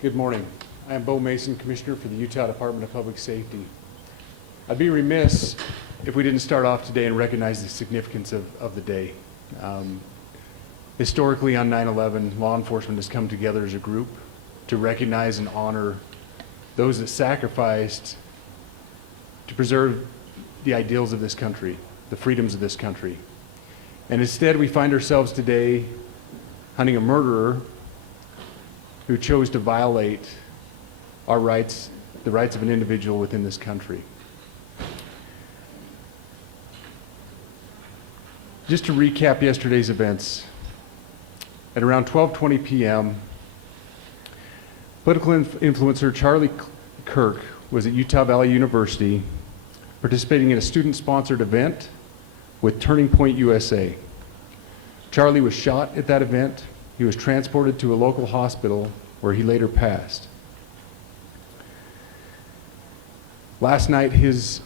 Good morning. I am Bo Mason, Commissioner for the Utah Department of Public Safety. I'd be remiss if we didn't start off today and recognize the significance of the day. Historically on 9/11, law enforcement has come together as a group to recognize and honor those that sacrificed to preserve the ideals of this country, the freedoms of this country. And instead we find ourselves today hunting a murderer who chose to violate our rights, the rights of an individual within this country. Just to recap yesterday's events, at around 12:20 p.m., political influencer Charlie Kirk was at Utah Valley University participating in a student-sponsored event with Turning Point USA. Charlie was shot at that event. He was transported to a local hospital where he later passed. Last night, his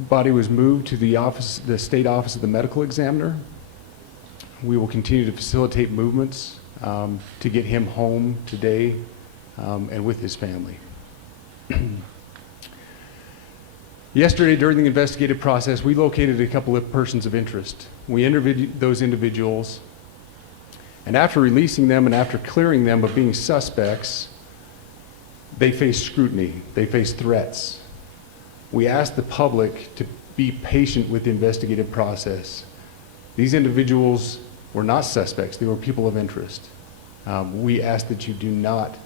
body was moved to the state office of the medical examiner. We will continue to facilitate movements to get him home today and with his family. Yesterday, during the investigative process, we located a couple of persons of interest. We interviewed those individuals, and after releasing them and after clearing them of being suspects, they faced scrutiny, they faced threats. We asked the public to be patient with the investigative process. These individuals were not suspects, they were people of interest. We ask that you do not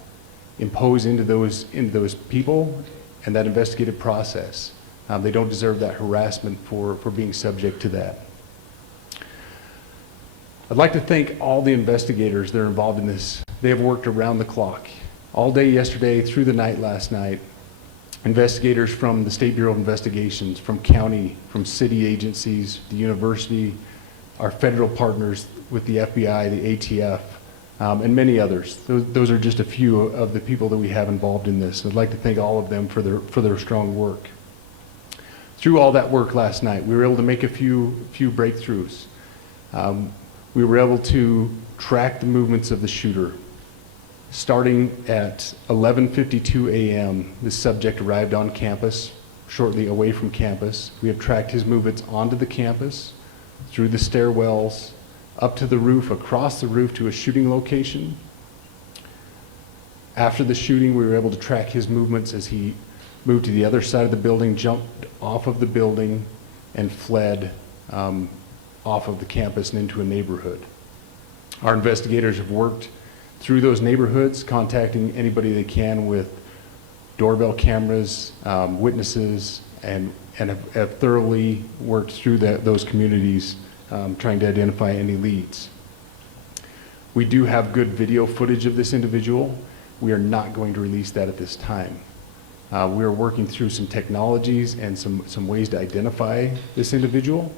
impose into those people and that investigative process. They don't deserve that harassment for being subject to that. I'd like to thank all the investigators that are involved in this. They have worked around the clock. All day yesterday, through the night last night, investigators from the State Bureau of Investigations, from county, from city agencies, the university, our federal partners with the FBI, the ATF, and many others. Those are just a few of the people that we have involved in this. I'd like to thank all of them for their strong work. Through all that work last night, we were able to make a few breakthroughs. We were able to track the movements of the shooter. Starting at 11:52 a.m., the subject arrived on campus, shortly away from campus. We have tracked his movements onto the campus, through the stairwells, up to the roof, across the roof to a shooting location. After the shooting, we were able to track his movements as he moved to the other side of the building, jumped off of the building, and fled off of the campus and into a neighborhood. Our investigators have worked through those neighborhoods, contacting anybody they can with doorbell cameras, witnesses, and have thoroughly worked through those communities, trying to identify any leads. We do have good video footage of this individual. We are not going to release that at this time. We are working through some technologies and some ways to identify this individual.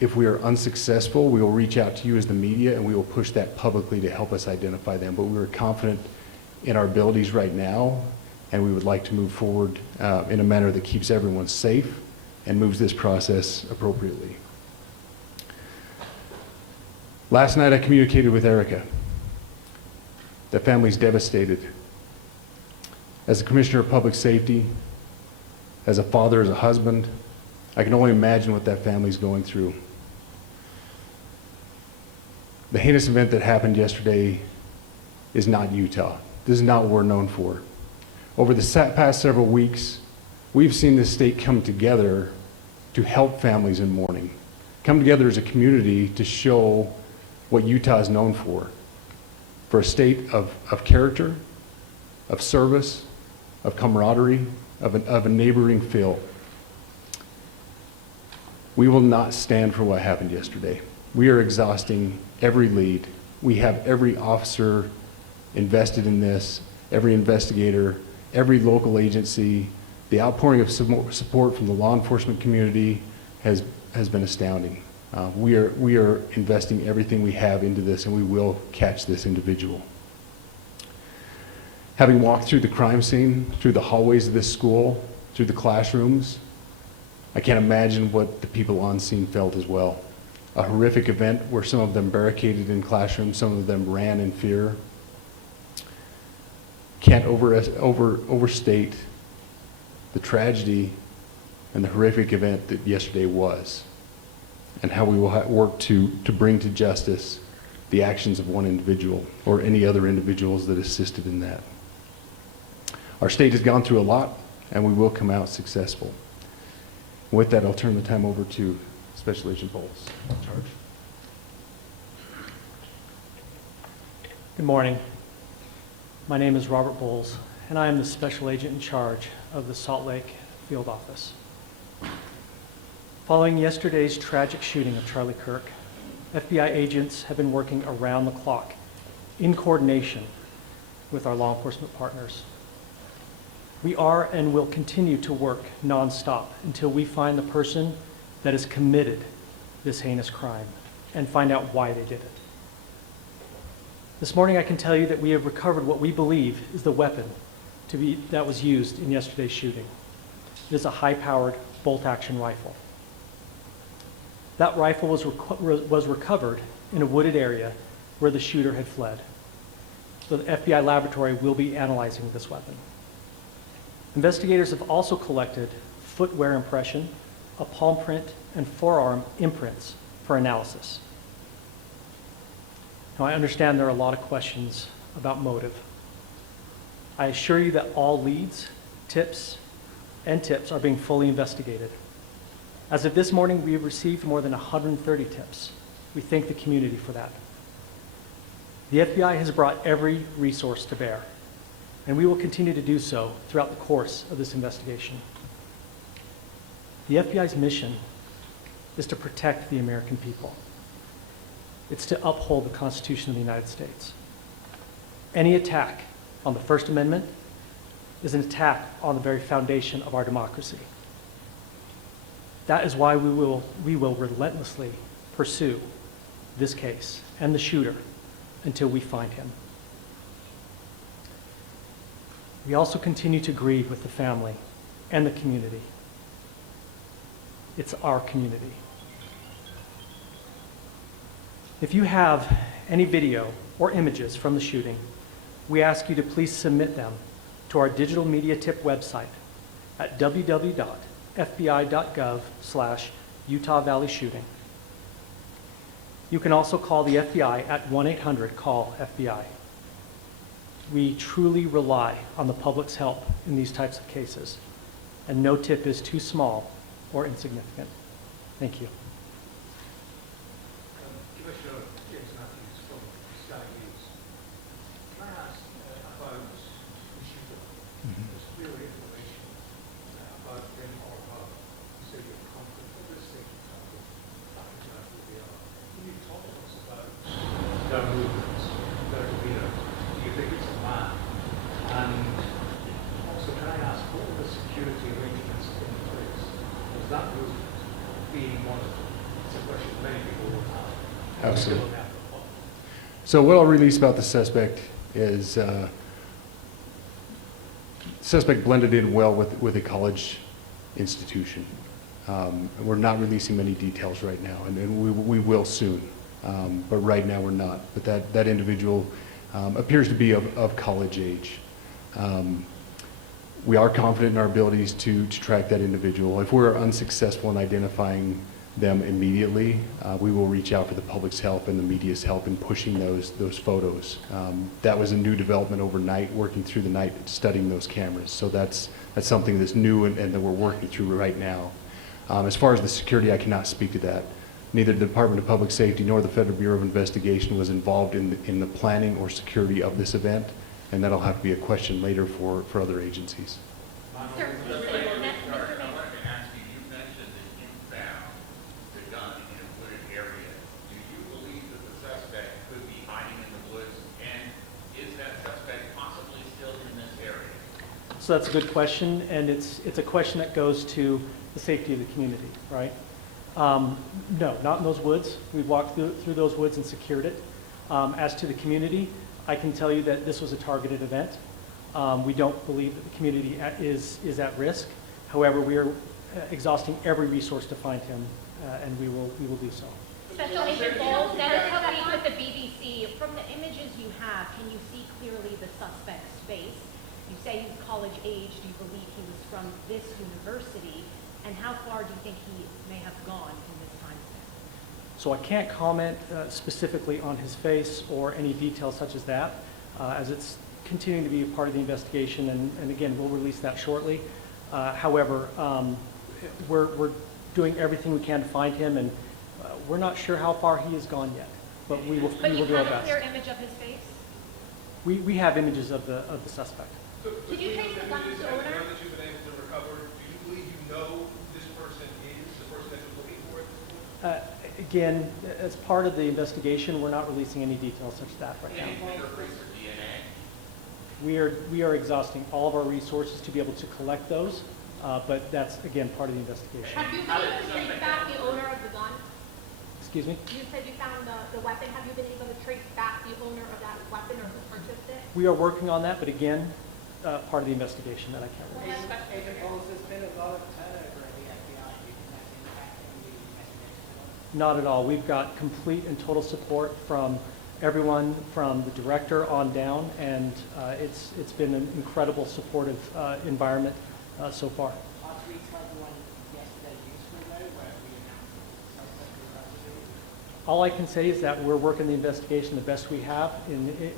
If we are unsuccessful, we will reach out to you as the media and we will push that publicly to help us identify them. But we are confident in our abilities right now, and we would like to move forward in a manner that keeps everyone safe and moves this process appropriately. Last night I communicated with Erica. The family's devastated. As a Commissioner of Public Safety, as a father, as a husband, I can only imagine what that family's going through. The heinous event that happened yesterday is not Utah. This is not what we're known for. Over the past several weeks, we've seen this state come together to help families in mourning, come together as a community to show what Utah is known for a state of character, of service, of camaraderie, of a neighboring feel. We will not stand for what happened yesterday. We are exhausting every lead. We have every officer invested in this, every investigator, every local agency. The outpouring of support from the law enforcement community has been astounding. We are investing everything we have into this, and we will catch this individual. Having walked through the crime scene, through the hallways of this school, through the classrooms, I can't imagine what the people on scene felt as well. A horrific event where some of them barricaded in classrooms, some of them ran in fear. can't overstate the tragedy and the horrific event that yesterday was, and how we will work to bring to justice the actions of one individual or any other individuals that assisted in that. Our state has gone through a lot, and we will come out successful. With that, I'll turn the time over to Special Agent Bowles. Charge. Good morning. My name is Robert Bowles, and I am the Special Agent in charge of the Salt Lake Field Office. Following yesterday's tragic shooting of Charlie Kirk, FBI agents have been working around the clock in coordination with our law enforcement partners. We are and will continue to work nonstop until we find the person that has committed this heinous crime and find out why they did it. This morning I can tell you that we have recovered what we believe is the weapon that was used in yesterday's shooting. It is a high-powered bolt-action rifle. That rifle was recovered in a wooded area where the shooter had fled. So the FBI laboratory will be analyzing this weapon. Investigators have also collected footwear impression, a palm print, and forearm imprints for analysis. Now, I understand there are a lot of questions about motive. I assure you that all leads, tips are being fully investigated. As of this morning, we have received more than 130 tips. We thank the community for that. The FBI has brought every resource to bear, and we will continue to do so throughout the course of this investigation. The FBI's mission is to protect the American people. It's to uphold the Constitution of the United States. Any attack on the First Amendment is an attack on the very foundation of our democracy. That is why we will relentlessly pursue this case and the shooter until we find him. We also continue to grieve with the family and the community. It's our community. If you have any video or images from the shooting, we ask you to please submit them to our digital media tip website at www.fbi.gov/Utah Valley Shooting. You can also call the FBI at 1-800-CALL-FBI. We truly rely on the public's help in these types of cases, and no tip is too small or insignificant. Thank you. Commissioner James Matthews from Sky News. Can I ask about the shooter? There's clearly information about him or her. You say you're confident of this thing, that exactly who they are. Can you talk to us about their movements, their demeanor? Do you think it's a man? And also, can I ask, what are the security arrangements in place? Was that movement being monitored? It's a question many people will have. Absolutely. So what I'll release about the suspect is suspect blended in well with a college institution. We're not releasing many details right now, and we will soon, but right now we're not. But that individual appears to be of college age. We are confident in our abilities to track that individual. If we're unsuccessful in identifying them immediately, we will reach out for the public's help and the media's help in pushing those photos. That was a new development overnight, working through the night, studying those cameras. So that's something that's new and that we're working through right now. As far as the security, I cannot speak to that. Neither the Department of Public Safety nor the Federal Bureau of Investigation was involved in the planning or security of this event, and that'll have to be a question later for other agencies. Sir, I wanted to ask you, you mentioned that you found the gun in a wooded area. Do you believe that the suspect could be hiding in the woods, and is that suspect possibly still in this area? So that's a good question, and it's a question that goes to the safety of the community, right? No, not in those woods. We've walked through those woods and secured it. As to the community, I can tell you that this was a targeted event. We don't believe that the community is at risk. However, we are exhausting every resource to find him, and we will do so. Special Agent Bowles, that is how we with the BBC from the images you have, can you see clearly the suspect's face? You say he's college age. Do you believe he was from this university? And how far do you think he may have gone in this time span? So I can't comment specifically on his face or any details such as that, as it's continuing to be a part of the investigation, and again, we'll release that shortly. However, we're doing everything we can to find him, and we're not sure how far he has gone yet, but we will But do you our have a best. clear image of his face? We have images of the suspect. So Could you between take those the gun images to and the owner? gun that you've been able to recover, do you believe you know this person is the person that you're looking for at this point? Again, as part of the investigation, we're not releasing any details such as that right now. Any fingerprints or DNA? We are exhausting all of our resources to be able to collect those, but that's, again, part of the investigation. Have you been able to trace back the owner of the gun? Excuse me? You said you found the weapon. Have you been able to trace back the owner of that weapon or who purchased it? We are working on that, but again, part of the investigation that I can't release. Agent Bowles, there's been a lot of turnover in the FBI. Do you think that's impacting the investigation? Not at all. We've got complete and total support from everyone, from the director on down, and it's been an incredible supportive environment so far. Our tweet to everyone yesterday useful though, where we announced the suspect was arrested. All I can say is that we're working the investigation the best we have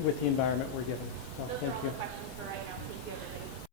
with the environment we're given. So, Those thank are all you. the questions for right now.